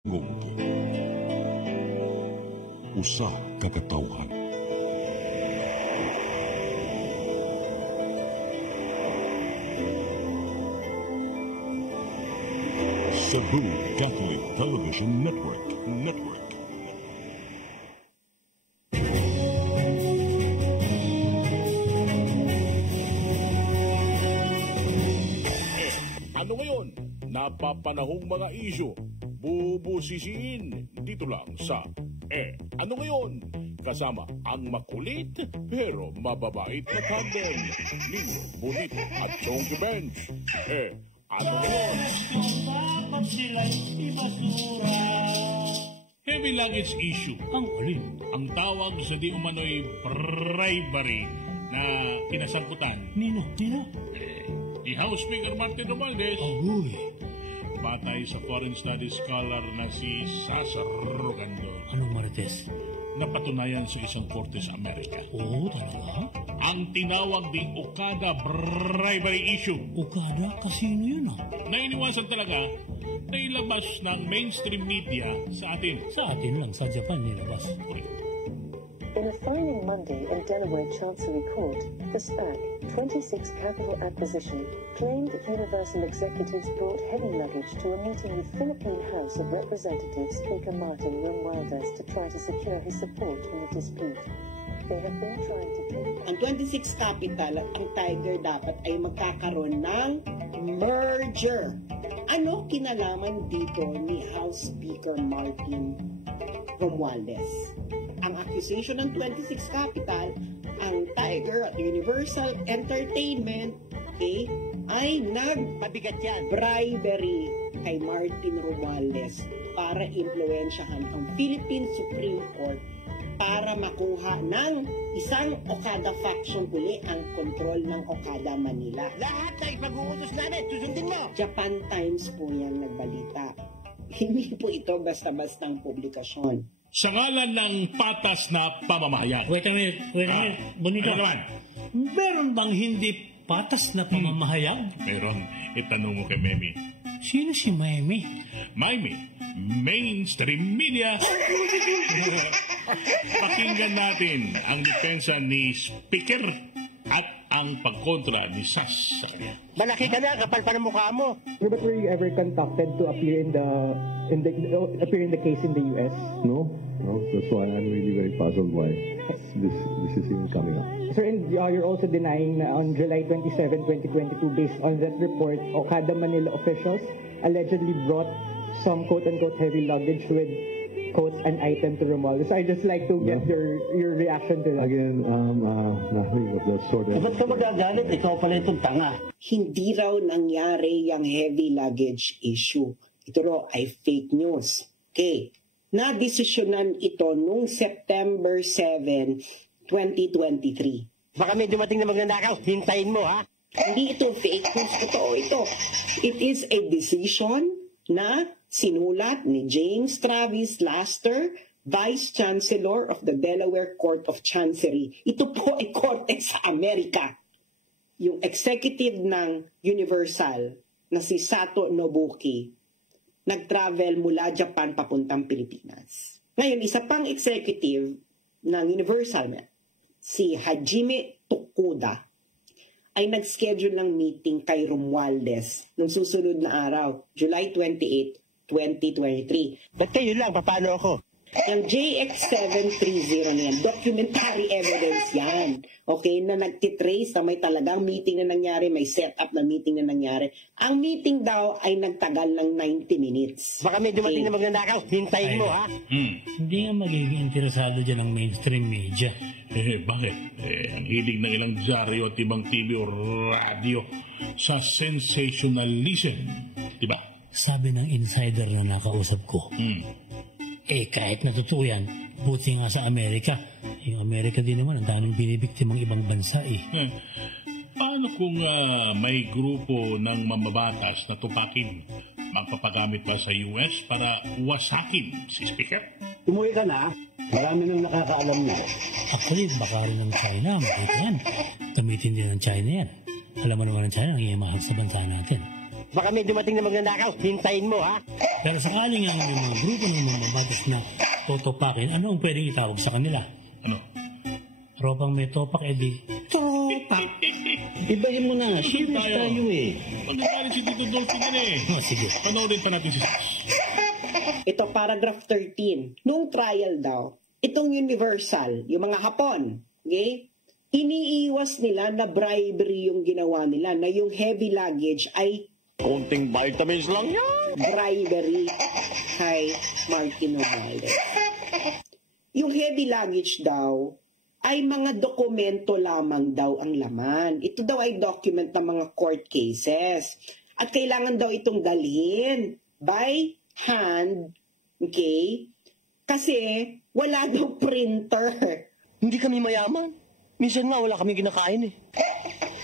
Ngumgi. Usa ka katawhan. Cebu Catholic Television Network. Ano ngayon? Napapanahong mga isyu. Bubusisiin dito lang sa Ano Ngayon? Kasama ang makulit pero mababait na tandem Lino Bonito at Chonky Bench. Ano Ngayon? Heavy luggage issue. Ang alin? Ang tawag sa di umano'y bribery na kinasangkutan. Nino? Ni House Speaker Martin Romualdez. Agoy. Batay sa foreign studies scholar na si Cesar Rogando. Anong Marites? Napatunayan sa isang korte sa Amerika. Oo, talaga? Ang tinawag di Okada bribery issue. Okada? Kasino yun ah? Nainiwasan talaga na ilabas ng mainstream media sa atin. Sa atin lang, sa Japan nilabas. In a filing Monday in Delaware Chancery Court, the SPAC, 26 Capital Acquisition, claimed Universal executives brought heavy luggage to a meeting with Philippine House of Representatives Speaker Martin Romualdez to try to secure his support in the dispute. They have been trying to keep... Ang 26 Capital at ang Tiger dapat ay magkakaroon ng merger. Ano kinalaman dito ni House Speaker Martin Romualdez? Ang accusation ng 26 Capital, ang Tiger at Universal Entertainment ay nagpabigat yan bribery kay Martin Romualdez para impluensyahan ang Philippine Supreme Court para makuha ng isang Okada faction uli ang kontrol ng Okada Manila. Lahat na ipag-uutos namin, susundin mo! Japan Times po yung nagbalita. Hindi po ito basta-bastang publikasyon. Sa ngalan ng patas na pamamahayan. Wait a minute. Bonito. Ano naman? Meron bang hindi patas na pamamahayag? Meron. Itanong mo kay Memi. Sino si Maimi? Mimi, mainstream media. Pakinggan natin ang depensa ni Speaker at ang pagkontra ni Sas. Malaki ka na, kapal pa ng mukha mo. But were you ever contacted to appear in the case in the US? No, that's why I'm really very puzzled why this is even coming up. Sir, and you're also denying na on July 27, 2022, based on that report, Okada Manila officials allegedly brought some quote-unquote heavy luggage with quotes an item to Romualdez. So I'd just like to get your reaction to that. Again, nothing of that sort. Ba't ka magagalit? Ikaw pala itong tanga. Hindi raw nangyari yung heavy luggage issue. Ito raw ay fake news. Okay. Nadesisyonan ito noong September 7, 2023. Baka may dumating na magnanakaw, hintayin mo ha? Hindi ito fake news. Totoo ito. It is a decision na sinulat ni James Travis Laster, Vice Chancellor of the Delaware Court of Chancery. Ito po ay korte sa Amerika. Yung executive ng Universal na si Sato Nobuki nag-travel mula Japan papuntang Pilipinas. Ngayon, isa pang executive ng Universal, si Hajime Tokuda, ay nag-schedule ng meeting kay Romualdez noong susunod na araw, July 28, 2023. Ba't kayo lang? Paano ako? Yung JX730 na yan, documentary evidence yan. Okay, na nagtitrace na may talagang meeting na nangyari, may setup na meeting na nangyari. Ang meeting daw ay nagtagal ng 90 minutes. Baka may dumating na magnanakaw, hintayin mo ha? Hindi nga magiging interesado dyan ang mainstream media. Bakit? Ang hilig ng ilang dyaryo at ibang TV o radio sa sensationalism. Diba? Sabi ng insider na nakausap ko, kahit na totoo yan, buti nga sa Amerika. Yung Amerika din naman, ang daming binibiktimang ibang bansa Paano kung may grupo ng mamabatas na tupakin, magpapagamit pa sa US para wasakin si Speaker? Umuwi ka na, marami nang nakakaalam niya. Actually, baka rin ng China, makita yan. Gamitin din ng China yan. Alam mo naman ng China, ang iyamahal sa bansa natin. Baka may dumating na magnanakaw, hintayin mo ha? Pero sakaling nga may mga grupo ng mamabatas na totopakin, ano ang pwedeng itawag sa kanila? Ano? Ropang may topak, edi topak. Ibahin mo na. Serious tayo eh. Pagkakalit si Tito Dolphin yan eh. Sige. Panoorin pa natin si Sus. Ito, paragraph 13. Nung trial daw, itong Universal, yung mga Hapon, okay? Iniiwas nila na bribery yung ginawa nila, na yung heavy luggage ay Konting vitamins lang yan. bribery kay Martin Romualdez. Yung heavy luggage daw ay mga dokumento lamang daw ang laman. Ito daw ay document ng mga court cases. At kailangan daw itong dalhin by hand, okay? Kasi wala daw printer. Hindi kami mayaman. Minsan nga wala kami kinakain eh.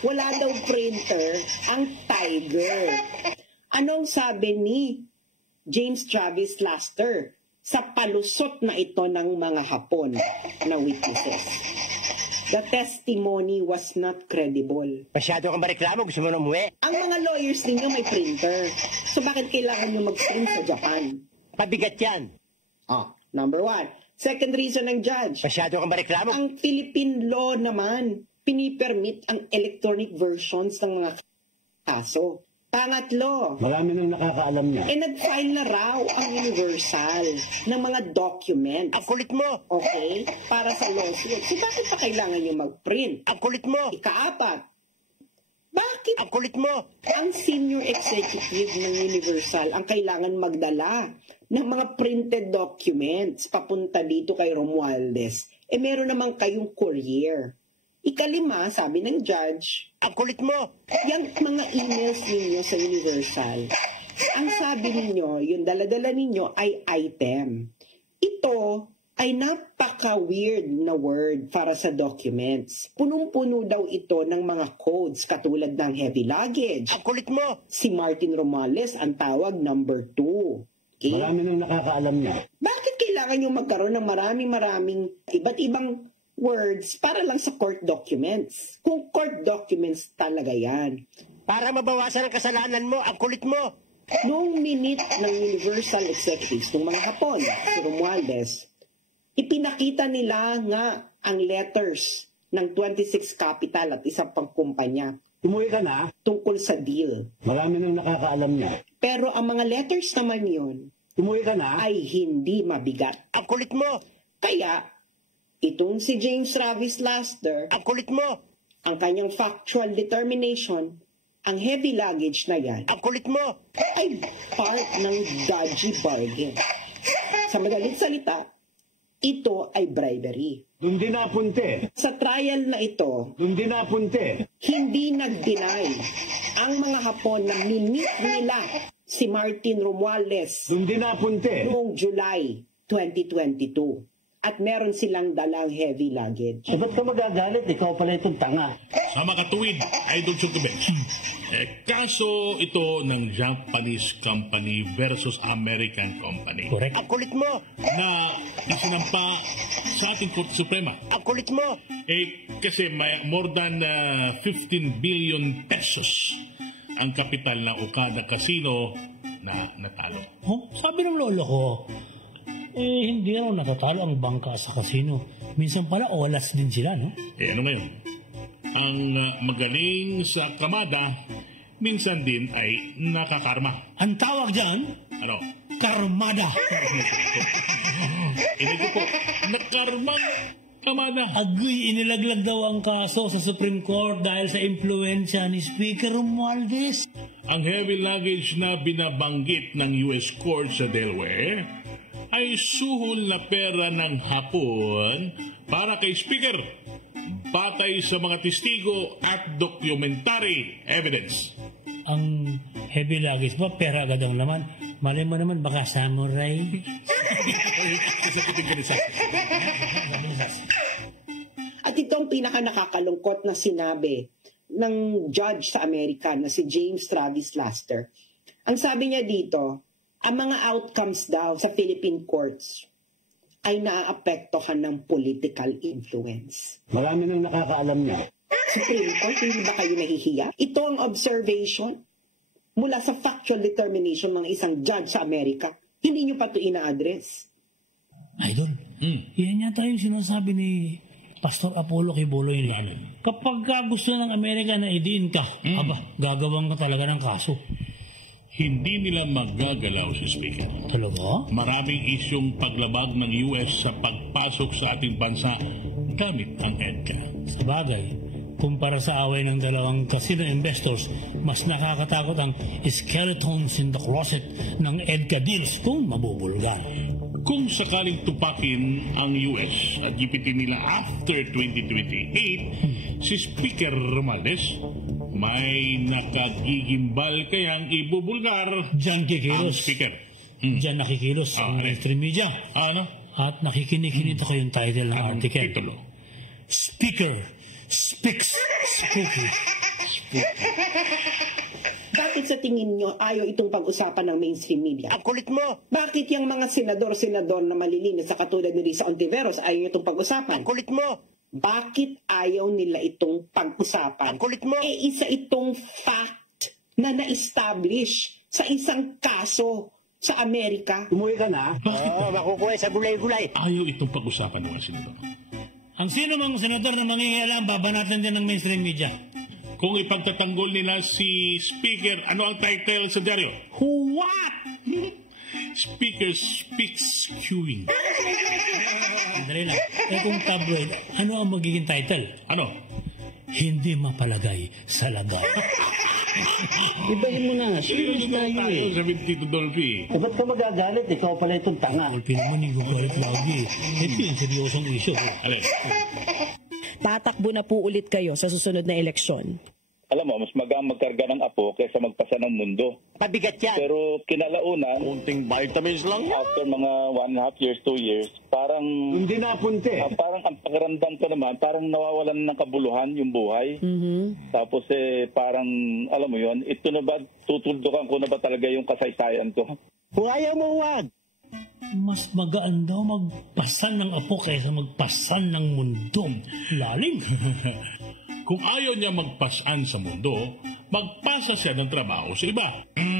Wala daw printer ang Tiger. Anong sabi ni James Travis Laster sa palusot na ito ng mga Hapon na witnesses? The testimony was not credible. Masyado kang mareklamo. Gusto mo na umuwi? Ang mga lawyers ninyo may printer. So bakit kailangan nyo mag-print sa Japan? Pabigat yan. Number one. Second reason ng judge. Masyado kang mareklamo. Ang Philippine law naman, pinipermit ang electronic versions ng mga kaso. Pangatlo, Marami nang nakakaalam niya. nag-file na raw ang Universal ng mga documents. Ang kulit mo. Okay? Para sa lawsuit. So bakit pa kailangan nyo mag-print? Ang kulit mo. Ikaapat, bakit Ang kulit mo. ang senior executive ng Universal ang kailangan magdala ng mga printed documents papunta dito kay Romualdez? Meron naman kayong courier. Ikalima, sabi ng judge, Ang kulit mo. yung mga emails ninyo sa Universal, ang sabi ninyo, yung daladala ninyo ay item. Ito ay napaka-weird na word para sa documents. Punong-puno daw ito ng mga codes katulad ng heavy luggage. Ang kulit mo. Si Martin Romales ang tawag number 2. Okay? Marami nang nakakaalam niya. Bakit kailangan nyo magkaroon ng maraming iba't ibang words para lang sa court documents? Kung court documents talaga yan. Para mabawasan ang kasalanan mo. Ang kulit mo. Noong minute ng Universal Executives, ng mga Hapon, si Romualdez, ipinakita nila nga ang letters ng 26 Capital at isang pang kumpanya Umuwi ka na. tungkol sa deal. Marami nang nakakaalam niya. Pero ang mga letters naman yon Umuwi ka na. ay hindi mabigat. Ang kulit mo. Kaya, itong si James Travis Laster, Ang kulit mo. ang kanyang factual determination, ang heavy luggage na yan, Ang kulit mo. ay part ng dodgy bargain. Sa madaling salita, ito ay bribery. Doon din napunte. Sa trial na ito, Doon din napunte. hindi nag-deny ang mga Hapon na minit nila si Martin Romualdez Doon din napunte. noong July 2022. At meron silang dalang heavy luggage. Ba't ka magagalit? Ikaw pala itong tanga. Sa makatuwid, Idol Chukubens. Kaso ito ng Japanese company versus American company Correct. Ang kulit mo. na isinampa sa ating Korte Suprema. Ang kulit mo. Kasi may more than 15 billion pesos ang kapital ng Okada Casino na natalo. Oh, sabi ng lolo ko, hindi raw natatalo ang bangka sa kasino. Minsan pala, olas din sila, no? Ano ngayon? Ang magaling sa kamada, minsan din ay nakakarma. Ang tawag dyan, Ano? karmada. Inigo po, nakarmang kamada. Agoy, inilaglag daw ang kaso sa Supreme Court dahil sa impluensya ni Speaker Romualdez. Ang heavy luggage na binabanggit ng U.S. Court sa Delaware ay suhol na pera ng Hapon para kay Speaker batay sa mga testigo at documentary evidence. Ang heavy luggage ba, pera agad ang laman. Malay mo naman, baka samurai. Sasagutin ko ni Sas. At ito ang pinaka nakakalungkot na sinabi ng judge sa Amerika na si James Travis Laster. Ang sabi niya dito, ang mga outcomes daw sa Philippine courts ay naaapektuhan ng political influence. Marami nang nakakaalam niya. Supreme Court, hindi ba kayo nahihiya? Ito ang observation mula sa factual determination ng isang judge sa Amerika. Hindi nyo pa ito ina-address. Idol, yan yata yung sinasabi ni Pastor Apollo kay Boloy nila. Kapag gusto ng Amerika na idiin ka, gagawang ka talaga ng kaso. Hindi nila magagalaw si Speaker. Talaga? Maraming isyong paglabag ng US sa pagpasok sa ating bansa gamit ang EDCA. Sa bagay, kumpara sa away ng dalawang casino investors, mas nakakatakot ang skeletons in the closet ng EDCA deals kung mabubulgar. Kung sakaling tupakin ang US at GPT nila after 2028, si Speaker Romales may nakagigimbal kayang ibubulgar Diyan ang kikilos. Speaker. Diyan nakikilos ang mainstream media. Ano? At nakikinig ko yung title ng Ang article. titulo. Speaker speaks spooky. Bakit sa tingin nyo ayaw itong pag-usapan ng mainstream media? Ang kulit mo! Bakit yung mga senador na malilinis sa katulad ni Risa Ontiveros ayaw nyo itong pag-usapan? Ang kulit mo! Bakit ayaw nila itong pag-usapan? Ang kulit mo! Isa itong fact na na-establish sa isang kaso sa Amerika. Umuwi ka na? Oo, makukuha sa gulay-gulay. Ayaw itong pag-usapan ng mga senador. Ang sino mang senador na mangingialam, babanatin din ng mainstream media. Kung ipagtatanggol nila si Speaker, ano ang title sa diaryo? What? Speaker speaks queuing. Andali lang. Kung tabloid, ano ang magiging title? Ano? Hindi mapalagay sa laga. Ibahin mo na, serious tayo eh. Sabi ni Tito Dolphy. Eh, ba't ka magagalit? Ikaw pala itong tanga. Dolphy naman, hindi ko kahit lagi. Ito yung seryosong issue. Alin? Tatakbo na po ulit kayo sa susunod na eleksyon. Alam mo, mas magang magkarga ng apo kaysa magpasa ng mundo. Pabigat yan. Pero kinalaunan, Kunting vitamins lang yan. after mga 1.5 years, 2 years, parang Hindi napunti. parang ang pakiramdam ko naman, parang nawawalan ng kabuluhan yung buhay. Tapos parang, alam mo yon, ito na ba, tutuldukan ko na ba talaga yung kasaysayan ko? Kung ayaw mo, wag. Mas magaan daw magpasan ng apo kaysa magpasan ng mundo. Lalim. Kung ayaw niya magpasan sa mundo, magpasa siya ng trabaho sa iba.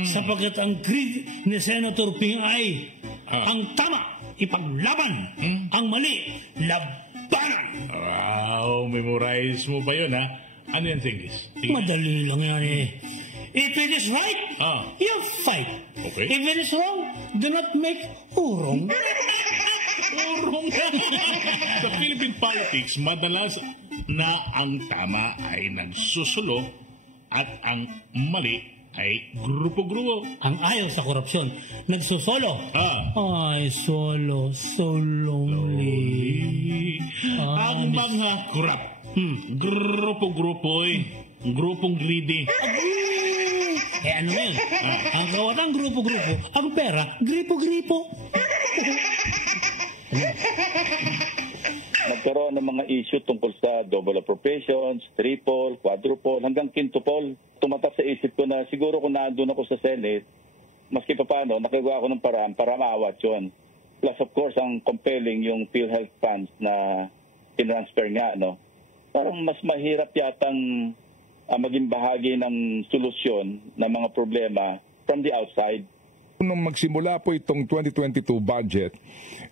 Sapagkat ang creed ni Senator Ping ay ang tama, ipaglaban. Ang mali, labanan. Wow, memorize mo pa yun, ha? Ano yan sa English? Madali lang yan eh. If it is right, you fight. Okay. If it is wrong, do not make urong. Urong. Sa Philippine politics, madalas na ang tama ay nagsusulo at ang mali ay grupo-grupo. Ang ayaw sa korupsyon, nagsusolo. Ay, solo, so lonely. Ang mga kurap, grupo-grupo grupong greedy. Ano yun? Ang kawatang grupo-grupo, ang pera, gripo-gripo. Nagkaroon ng mga issue tungkol sa double appropriations, triple, quadruple, hanggang quintuple. Tumatak sa isip ko na siguro kung nandun ako sa Senate, maski pa paano, nakagawa ako ng paraan para maawat yun. Plus of course, ang compelling yung PhilHealth funds na tinransfer nga, no? Parang mas mahirap yatang maging bahagi ng solusyon ng mga problema from the outside. Nung magsimula po itong 2022 budget,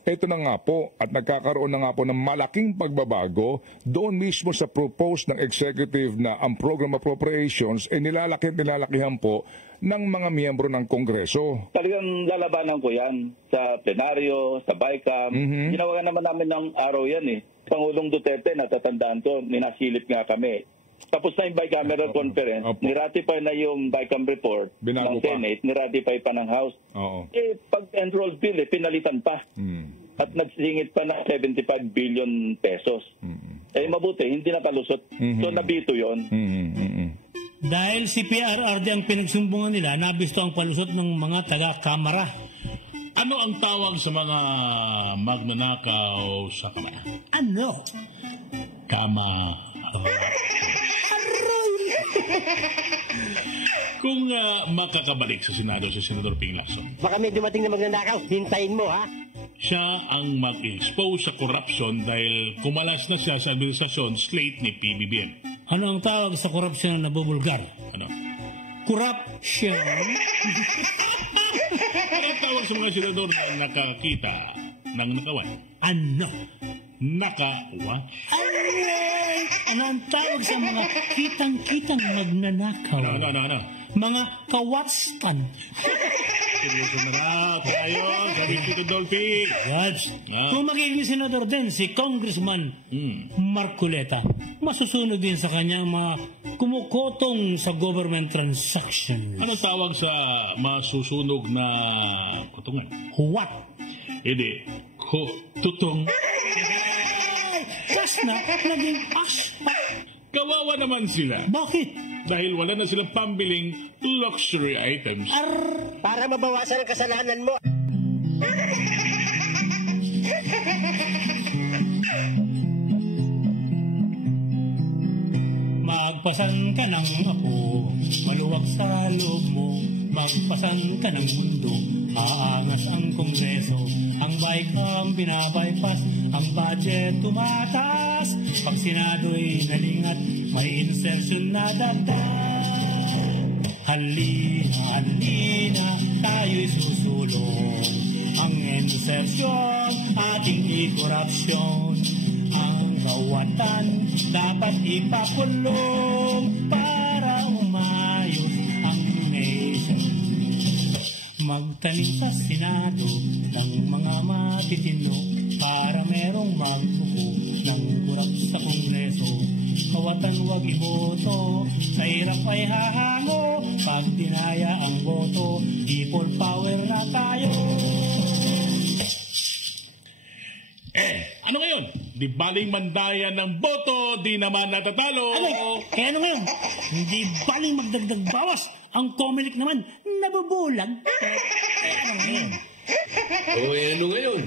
ito na nga po at nagkakaroon na nga po ng malaking pagbabago doon mismo sa propose ng executive na ang program appropriations ay nilalakihan po ng mga miyembro ng Kongreso. Talagang lalabanan ko yan sa plenaryo, sa BICAM. Ginawa naman namin ng araw yan eh. Pangulong Duterte, natatandaan ko, ninasilip nga kami. Tapos na yung bicameral conference, niratify na yung BICAM report ng Senate, niratify pa ng House. Pag-enroll bill, pinalitan pa. At nagsingit pa na 75 billion pesos. Mabuti, hindi nakalusot. So nabito yon. Dahil si PRRD ang pinagsumbungan nila, nabisto ang palusot ng mga taga-kamara. Ano ang tawag sa mga magnanakaw sa kamara? Ano? Kung makakabalik sa Senado si Senador Ping Lacson, Baka may dumating na magnanakaw. Hintayin mo, ha? siya ang mag-expose sa corruption dahil kumalas na siya sa administrasyon slate ni PBBM. Ano ang tawag sa korupsyon na nabubulgar? Ano? Corrupt Siya. Kaya tawag sa mga senador na nakakita ng nakawan. Ano? Nakawan? Ay! Ano ang tawag sa mga kitang-kitang magnanakaw? Ano? Mga kawatstan. Seryoso na ba? Tayo, galing Tito Dolphy. Judge, kung magiging senador din si Congressman Marcoleta, masusunod din sa kanyang mga kumukotong sa government transactions. Anong tawag sa masusunog na kutungan? What? Hindi, tutong. Kas na, naging as. Kawawa naman sila. Bakit? Dahil wala na silang pambiling luxury items. Para mabawasan ang kasalanan mo. Magpasan ka ng ako, maluwag sa loob mo. Magpasan ka ng mundo, aangas ang kongreso. Ang bike ang binabypass, ang budget tumataas. Pag sinado'y nalingat, may insertion na dagdag. Halina, tayo'y susulong. Ang insertion, ating i-corruption. Ang kawatan, dapat ipakulong para umayos ang nation. Magtanim sa Senado ng mga matitino para merong magbuko ng kurap sa Kongreso. Kawatan wag iboto, sa hirap ay hahango. Pag dinaya ang boto, people power na tayo. Ano ngayon? Di baling mandayan ng boto, di naman natatalo. Ano ngayon? Hindi baling magdagdag bawas. Ang Comelec naman, nabubulag. Ano ngayon? Ano ngayon?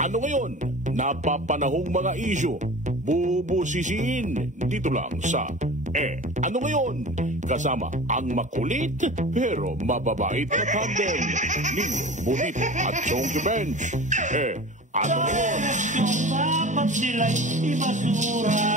Ano ngayon? Napapanahong mga isyu. Bubusisiin dito lang sa Ano Ngayon? Kasama ang makulit pero mababait na tandem ni Bonit at Chonky Bench. Ano Ngayon? Dapat sila'y ibasura.